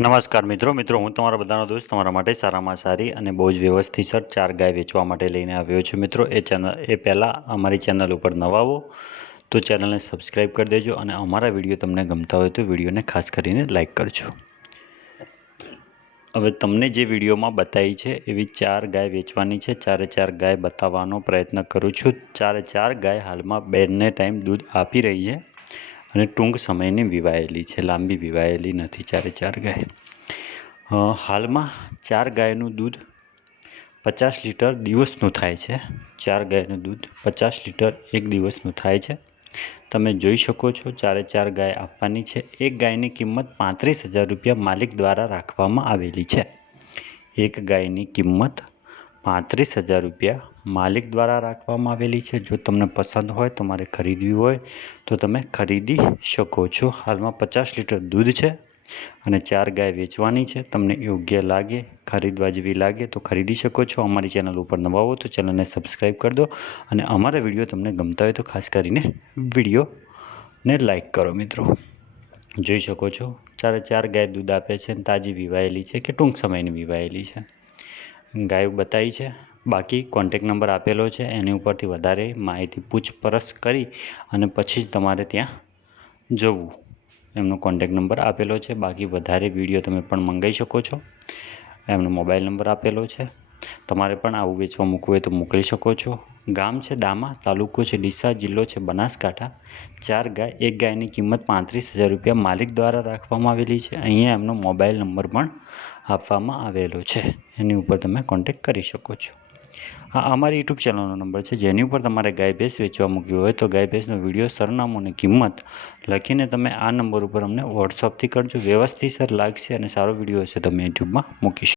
નમસ્કાર મિત્રો મિત્રો, હું તમારા બધાનો દોસ્ત, તમારા માટે સારામાં સારી અને બહુ જ વ્યવસ્થિત સર ચાર ગાય વેચવા માટે લઈને આવ્યો છું મિત્રો. એ ચેનલ, એ પહેલાં અમારી ચેનલ ઉપર નવા આવો તો ચેનલને સબસ્ક્રાઈબ કરી દેજો અને અમારા વીડિયો તમને ગમતા હોય તો વિડીયોને ખાસ કરીને લાઇક કરજો. હવે તમને જે વિડીયોમાં બતાવી છે એવી ચાર ગાય વેચવાની છે, ચારે ચાર ગાય બતાવવાનો પ્રયત્ન કરું છું. ચારે ચાર ગાય હાલમાં બેને ટાઈમ દૂધ આપી રહી છે. અને ટૂંક સમયની વિવાયેલી છે, લાંબી વિવાયેલી નથી, ચારે ચાર ગાય. હાલમાં ચાર ગાયનું દૂધ પચાસ લીટર દિવસનું થાય છે. ચાર ગાયનું દૂધ પચાસ લીટર એક દિવસનું થાય છે. તમે જોઈ શકો છો, ચારે ચાર ગાય આપવાની છે. એક ગાયની કિંમત પાંત્રીસ હજાર રૂપિયા માલિક દ્વારા રાખવામાં આવેલી છે. એક ગાયની કિંમત પાંત્રીસ હજાર રૂપિયા માલિક દ્વારા રાખવામાં આવેલી છે. જો તમને પસંદ હોય, તમારે ખરીદવી હોય, તો તમે ખરીદી શકો છો. હાલમાં પચાસ લીટર દૂધ છે અને ચાર ગાય વેચવાની છે. તમને યોગ્ય લાગે, ખરીદવા જેવી લાગે, તો ખરીદી શકો છો. અમારી ચેનલ ઉપર નવા હો, તો ચેનલને સબસ્ક્રાઈબ કરી દો અને અમારા વીડિયો તમને ગમતા હોય, તો ખાસ કરીને વિડીયોને લાઈક કરો મિત્રો. જોઈ શકો છો, ચારે ચાર ગાય દૂધ આપે છે તાજી વિવાયેલી છે કે ટૂંક સમયની વિવાયેલી છે. ગાયો બતાવી છે બાકી કોન્ટેક નંબર આપેલો છે, એની ઉપરથી વધારે માહિતી પૂછપરછ કરી અને પછી જ તમારે ત્યાં જવું. એમનો કોન્ટેક નંબર આપેલો છે, બાકી વધારે વીડિયો તમે પણ મંગાવી શકો છો. એમનો મોબાઈલ નંબર આપેલો છે. તમારે પણ આવું વેચવા મૂકવું હોય તો મોકલી શકો છો. ગામ છે દામા, તાલુકો છે ડીસા, જિલ્લો છે બનાસકાંઠા. ચાર ગાય, એક ગાયની કિંમત પાંત્રીસ હજાર રૂપિયા માલિક દ્વારા રાખવામાં આવેલી છે. અહીંયા એમનો મોબાઈલ નંબર પણ આપવામાં આવેલો છે. એની ઉપર તમે કોન્ટેક કરી શકો છો. આ અમારી યુટ્યુબ ચેનલનો નંબર છે. જેની ઉપર તમારે ગાય ભેંસ વેચવા મૂકવી હોય તો ગાય ભેંસનો વીડિયો સરનામું અને કિંમત લખીને તમે આ નંબર ઉપર અમને વોટ્સઅપથી કરજો. વ્યવસ્થિત સર, લાગશે અને સારો વીડિયો હશે. તમે યુટ્યુબમાં મૂકી શકો.